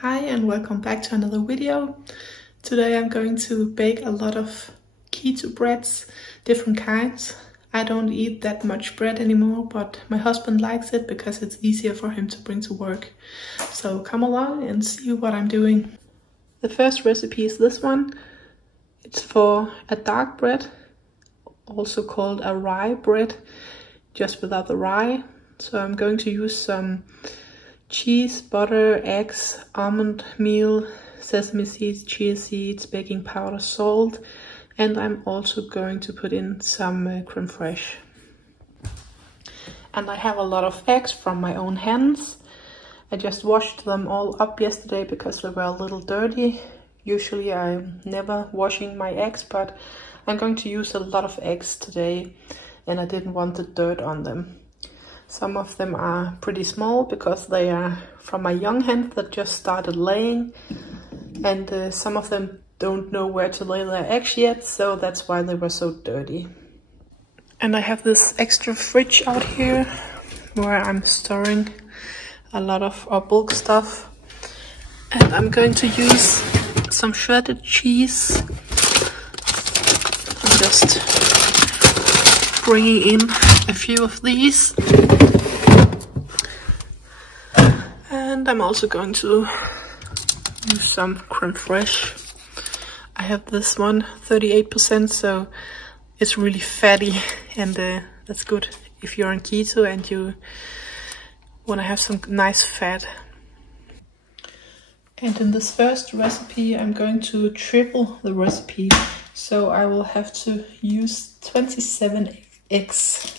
Hi and welcome back to another video. Today I'm going to bake a lot of keto breads, different kinds. I don't eat that much bread anymore, but my husband likes it because it's easier for him to bring to work. So come along and see what I'm doing. The first recipe is this one. It's for a dark bread, also called a rye bread, just without the rye. So I'm going to use some cheese, butter, eggs, almond meal, sesame seeds, chia seeds, baking powder, salt, and I'm also going to put in some creme fraiche. And I have a lot of eggs from my own hens. I just washed them all up yesterday because they were a little dirty. Usually I'm never washing my eggs, but I'm going to use a lot of eggs today and I didn't want the dirt on them. Some of them are pretty small because they are from my young hens that just started laying, and some of them don't know where to lay their eggs yet, so that's why they were so dirty. And I have this extra fridge out here where I'm storing a lot of our bulk stuff, and I'm going to use some shredded cheese. I'm just bringing in a few of these. And I'm also going to use some creme fraiche. I have this one, 38%, so it's really fatty, and that's good if you're on keto and you want to have some nice fat. And in this first recipe, I'm going to triple the recipe, so I will have to use 27 eggs.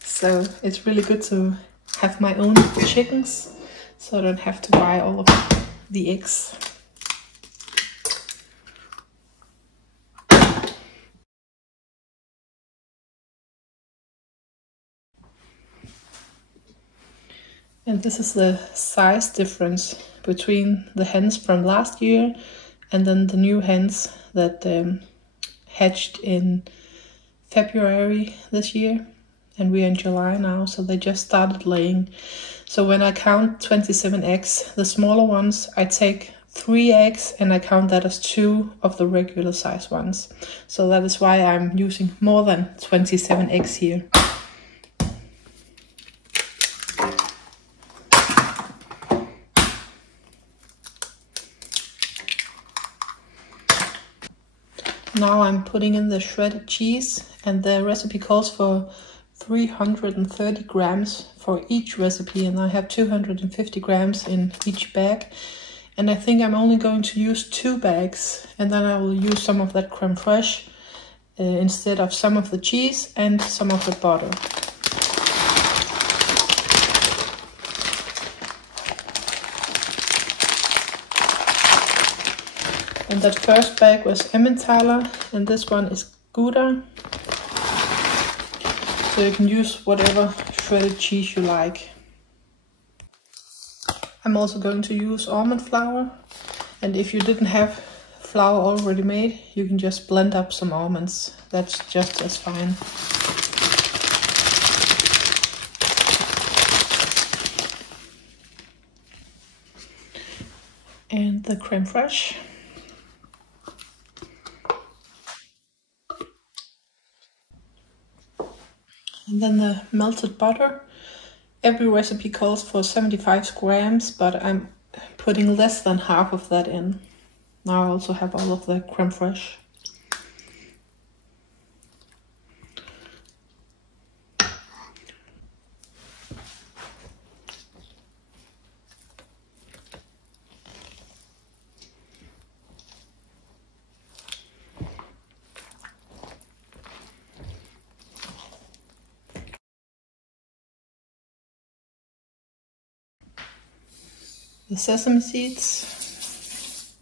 So it's really good to have my own chickens, so I don't have to buy all of the eggs. And this is the size difference between the hens from last year and then the new hens that hatched in February this year. And we're in July now, so they just started laying. So when I count 27 eggs, the smaller ones, I take 3 eggs and I count that as 2 of the regular size ones. So that is why I'm using more than 27 eggs here. Now I'm putting in the shredded cheese, and the recipe calls for 330 grams for each recipe, and I have 250 grams in each bag. And I think I'm only going to use 2 bags, and then I will use some of that creme fraiche instead of some of the cheese and some of the butter. And that first bag was Emmentaler, and this one is Gouda. So you can use whatever shredded cheese you like. I'm also going to use almond flour, and if you didn't have flour already made, you can just blend up some almonds. That's just as fine. And the creme fraiche. And then the melted butter. Every recipe calls for 75 grams, but I'm putting less than half of that in. Now I also have all of the creme fraiche. The sesame seeds,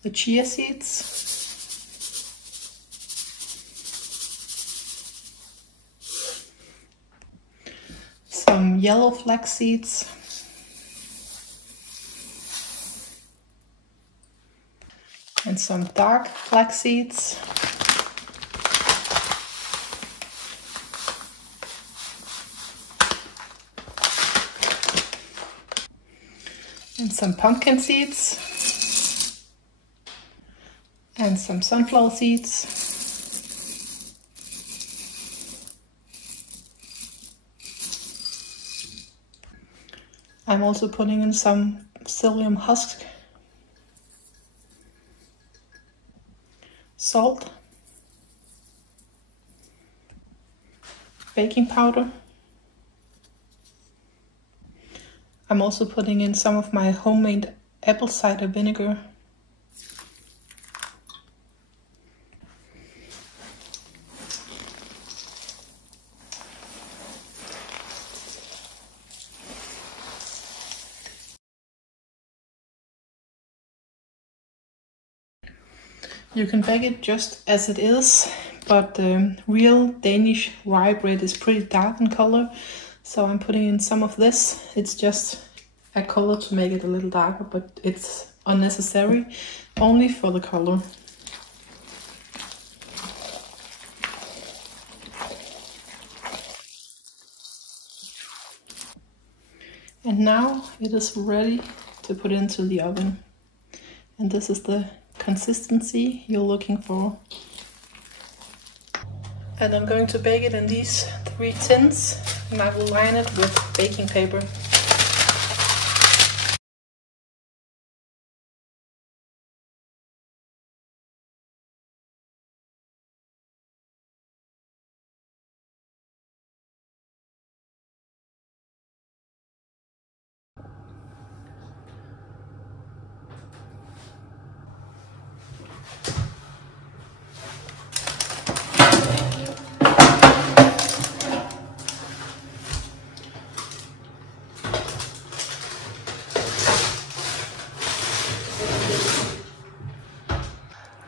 the chia seeds, some yellow flax seeds, and some dark flax seeds. some pumpkin seeds, and some sunflower seeds. I'm also putting in some psyllium husk, salt, baking powder. I'm also putting in some of my homemade apple cider vinegar. You can bake it just as it is, but the real Danish rye bread is pretty dark in color, so I'm putting in some of this. It's just a color to make it a little darker, but it's unnecessary, only for the color. And now it is ready to put into the oven. And this is the consistency you're looking for. And I'm going to bake it in these 3 tins, and I will line it with baking paper.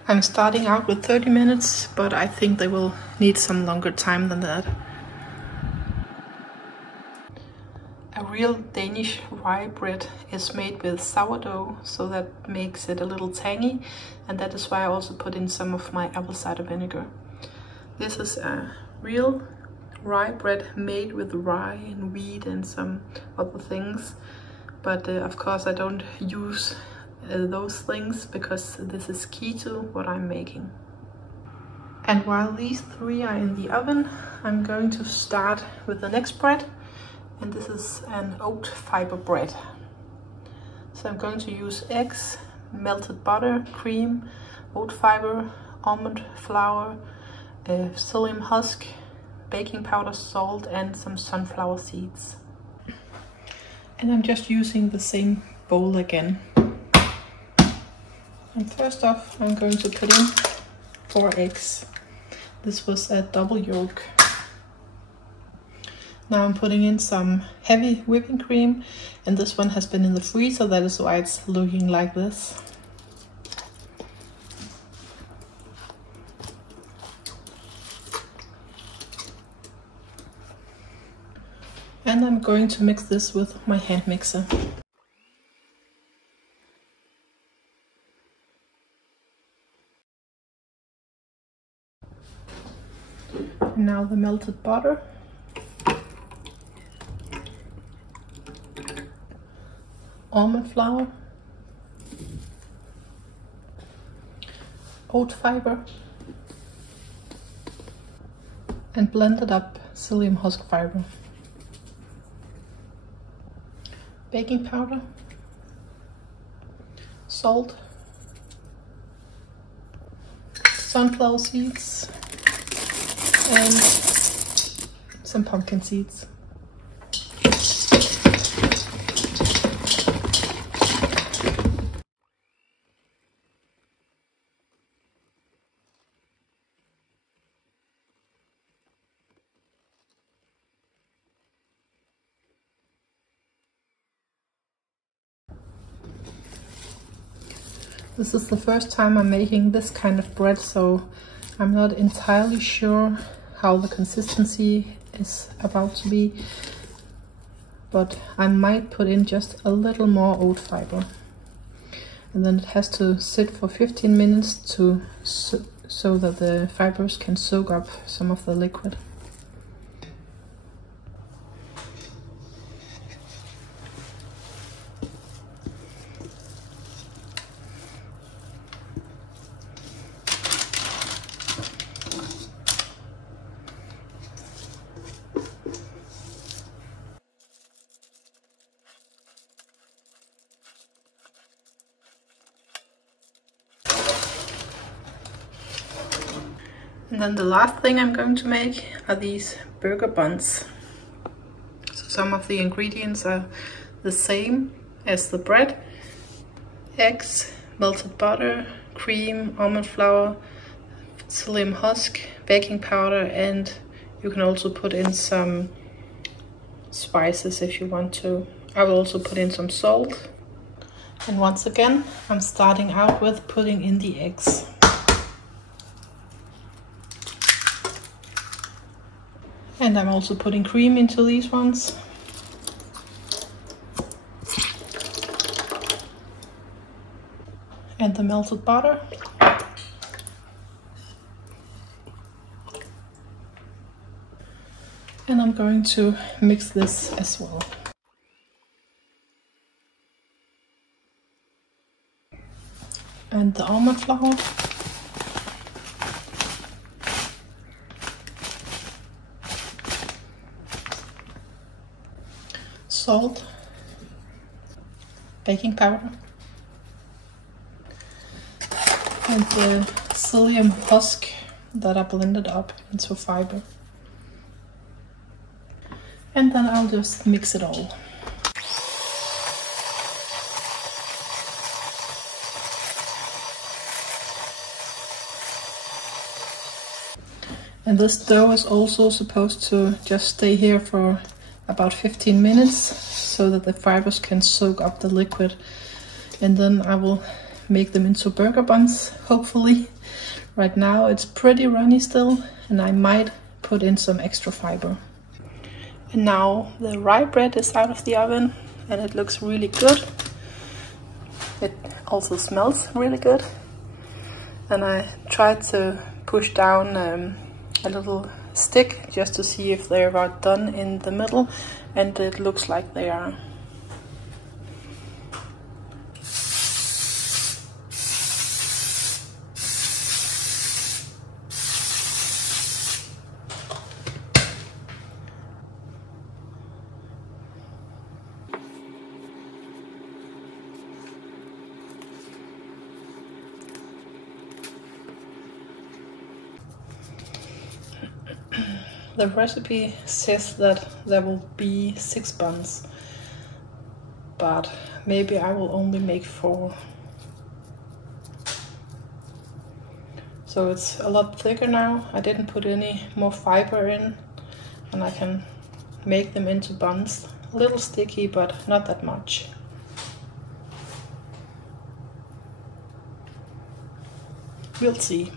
I'm starting out with 30 minutes, but I think they will need some longer time than that. A real Danish rye bread is made with sourdough, so that makes it a little tangy, and that is why I also put in some of my apple cider vinegar. This is a real rye bread made with rye and wheat and some other things, but of course I don't use those things because this is keto what I'm making. And while these 3 are in the oven, I'm going to start with the next bread, and this is an oat fiber bread. So I'm going to use eggs, melted butter, cream, oat fiber, almond flour, psyllium husk, baking powder, salt, and some sunflower seeds. And I'm just using the same bowl again. And first off, I'm going to put in 4 eggs. This was a double yolk. Now I'm putting in some heavy whipping cream, and this one has been in the freezer, that is why it's looking like this. And I'm going to mix this with my hand mixer. Now the melted butter, almond flour, oat fiber, and blended up psyllium husk fiber, baking powder, salt, sunflower seeds, and some pumpkin seeds. This is the first time I'm making this kind of bread, so I'm not entirely sure how the consistency is about to be, but I might put in just a little more oat fiber. And then it has to sit for 15 minutes to so that the fibers can soak up some of the liquid. And then the last thing I'm going to make are these burger buns. So some of the ingredients are the same as the bread: eggs, melted butter, cream, almond flour, psyllium husk, baking powder, and you can also put in some spices if you want to. I will also put in some salt. And once again, I'm starting out with putting in the eggs. And I'm also putting cream into these ones. And the melted butter. And I'm going to mix this as well. And the almond flour. Salt. Baking powder. And the psyllium husk that I blended up into fiber. And then I'll just mix it all. And this dough is also supposed to just stay here for about 15 minutes so that the fibers can soak up the liquid. And then I will make them into burger buns, hopefully. Right now it's pretty runny still, and I might put in some extra fiber. And now the rye bread is out of the oven and it looks really good. It also smells really good. And I tried to push down a little stick just to see if they are done in the middle, and it looks like they are. The recipe says that there will be 6 buns, but maybe I will only make 4. So it's a lot thicker now. I didn't put any more fiber in, and I can make them into buns. A little sticky, but not that much. We'll see.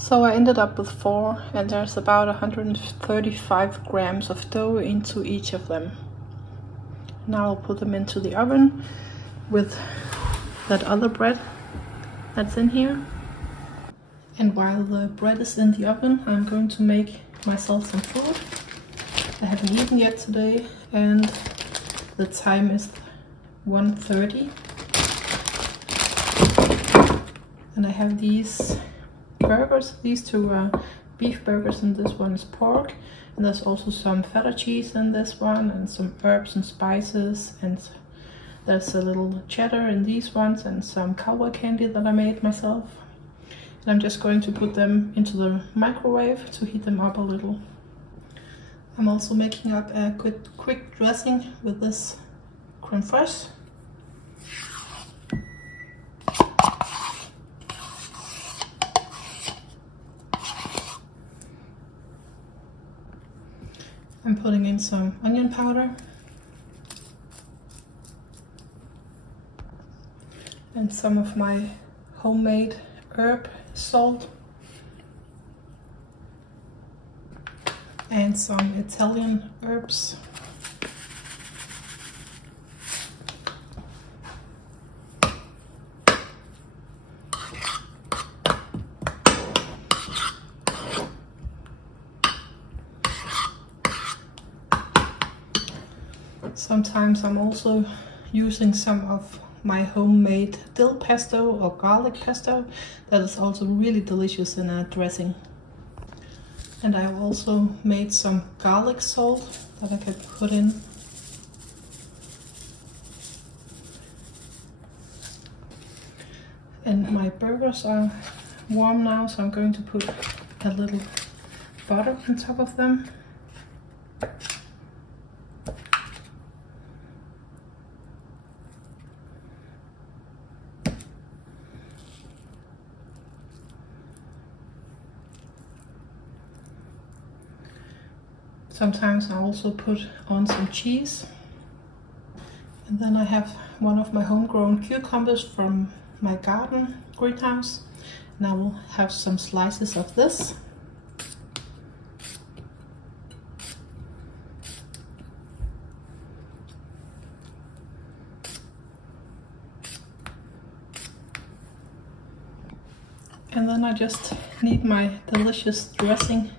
So I ended up with 4, and there's about 135 grams of dough into each of them. Now I'll put them into the oven with that other bread that's in here. And while the bread is in the oven, I'm going to make myself some food. I haven't eaten yet today, and the time is 1:30. And I have these burgers. These 2 are beef burgers and this one is pork. And there's also some feta cheese in this one, and some herbs and spices, and there's a little cheddar in these ones, and some cowboy candy that I made myself. And I'm just going to put them into the microwave to heat them up a little. I'm also making up a quick dressing with this creme fraiche. I'm putting in some onion powder and some of my homemade herb salt and some Italian herbs. Sometimes I'm also using some of my homemade dill pesto or garlic pesto. That is also really delicious in a dressing. And I've also made some garlic salt that I can put in. And my burgers are warm now, so I'm going to put a little butter on top of them. Sometimes I also put on some cheese. And then I have one of my homegrown cucumbers from my garden greenhouse. And I will have some slices of this. And then I just need my delicious dressing.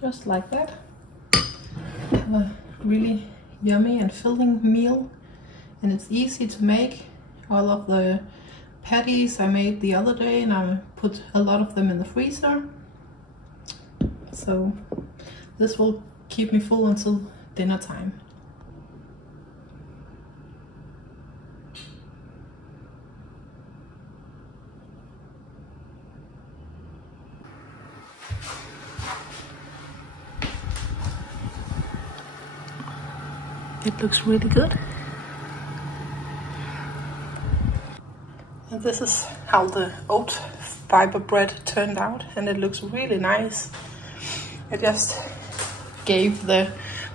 Just like that. Have a really yummy and filling meal, and it's easy to make. All of the patties I made the other day, and I put a lot of them in the freezer. So this will keep me full until dinner time. It looks really good. And this is how the oat fiber bread turned out, and it looks really nice. I just gave the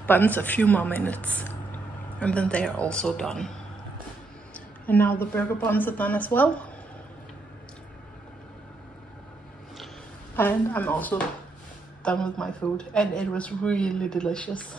buns a few more minutes, and then they are also done. And now the burger buns are done as well. And I'm also done with my food, and it was really delicious.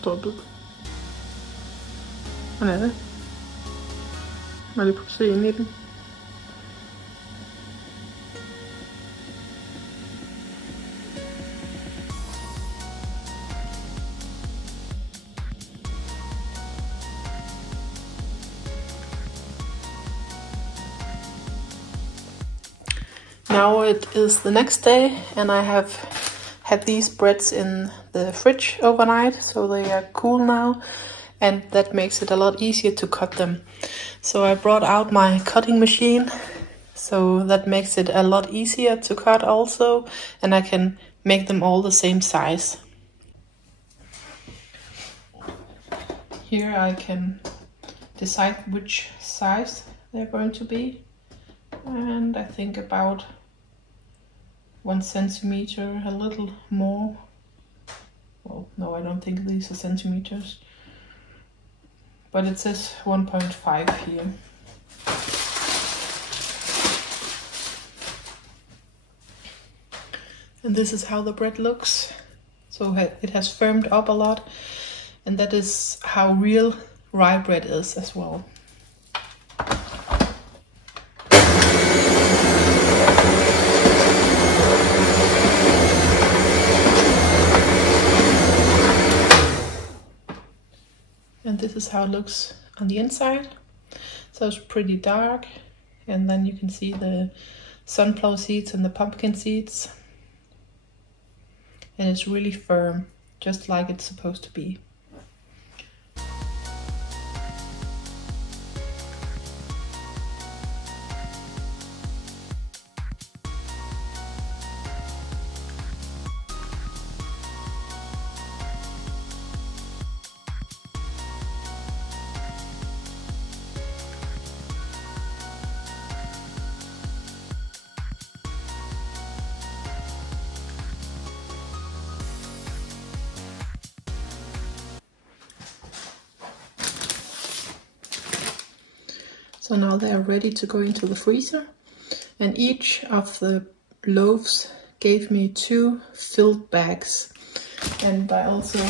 Stoppet. Hvordan er det? Må jeg lige prøve at se ind i den. Now it is the next day, and I have had these breads in the fridge overnight, so they are cool now, and that makes it a lot easier to cut them. So I brought out my cutting machine, so that makes it a lot easier to cut also, and I can make them all the same size. Here I can decide which size they're going to be, and I think about 1 centimeter, a little more. Well, no, I don't think these are centimeters, but it says 1.5 here. And this is how the bread looks. So it has firmed up a lot, and that is how real rye bread is as well. And this is how it looks on the inside. So it's pretty dark, and then you can see the sunflower seeds and the pumpkin seeds. And it's really firm, just like it's supposed to be. So now they are ready to go into the freezer, and each of the loaves gave me 2 filled bags. And I also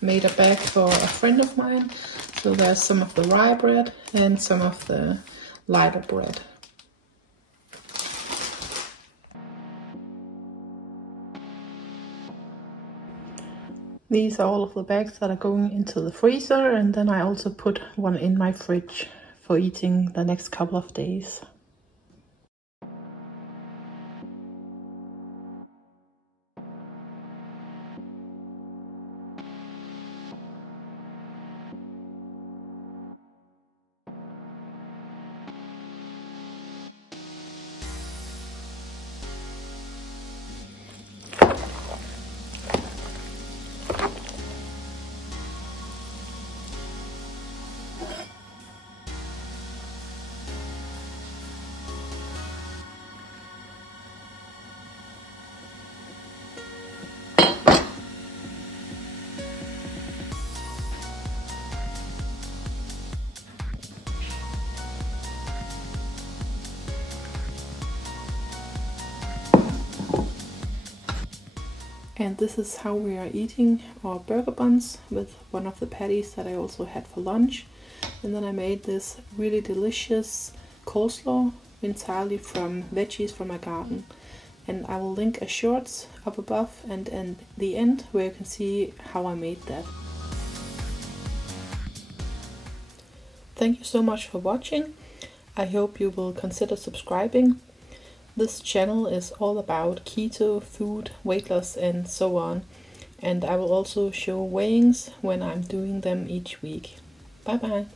made a bag for a friend of mine, so there's some of the rye bread and some of the lighter bread. These are all of the bags that are going into the freezer, and then I also put one in my fridge for eating the next couple of days. And this is how we are eating our burger buns, with one of the patties that I also had for lunch. And then I made this really delicious coleslaw entirely from veggies from my garden. And I will link a shorts up above and in the end where you can see how I made that. Thank you so much for watching. I hope you will consider subscribing. This channel is all about keto, food, weight loss and so on. And I will also show weighings when I'm doing them each week. Bye bye.